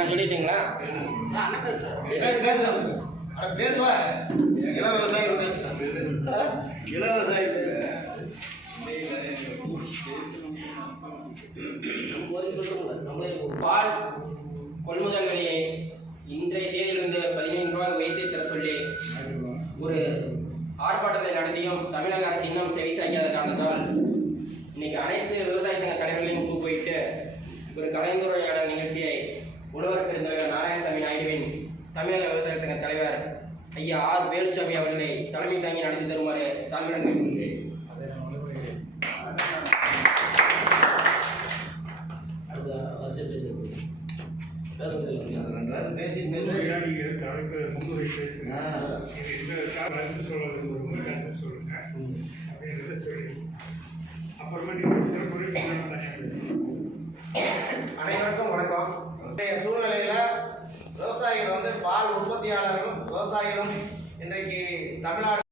சொல்லிட்டீங்களா? பால் கொள்முதல் விலையை இன்றைய தேதியிலிருந்து 15 ரூபாய் வைத்து தர சொல்லி ஒரு ஆர்ப்பாட்டத்தை நடத்தியும் தமிழக அரசு இன்னும் செவி சாய்க்காத காரணத்தால் இன்னைக்கு அனைத்து விவசாய சங்க தலைவர்களையும் கூப்பிட்டு ஒரு கலந்துரையாடல் நிகழ்ச்சியை உழவர் பெருந்தலைவர் நாராயணசாமி நாயுடுவின் தமிழக விவசாய சங்க தலைவர் ஐயா ஆர் வேலுச்சாமி அவர்களை தலைமை தாங்கி நடத்தி தருமாறு தாழ்மையுடன் கேட்டுக்கொள்கிறேன். அனைவருக்கும் வணக்கம். இன்றைய சூழ்நிலையில விவசாயிகள் பால் உற்பத்தியாளர்களும் விவசாயிகளும் இன்றைக்கு தமிழ்நாடு